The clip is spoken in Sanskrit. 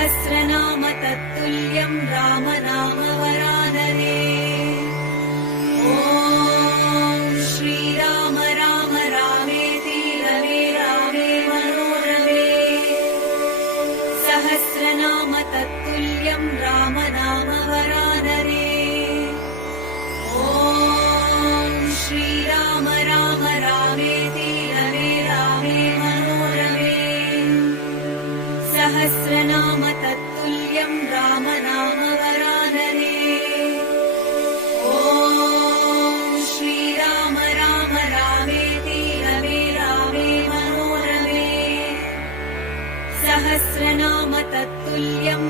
सहस्रनाम तत्तुल्यं राम नाम वरानने। ॐ श्रीराम राम रामेति रमे रामे मनोरमे। सहस्रनाम तत्तुल्यं राम नाम वरानने। ॐ श्रीराम राम रामेति रमे रामे मनोरमे। सहस्रनाम तत्तुल्यं राम नाम वरानने। ॐ श्रीराम राम रामेति रमे रामे मनोरमे। सहस्रनाम तत्तुल्यं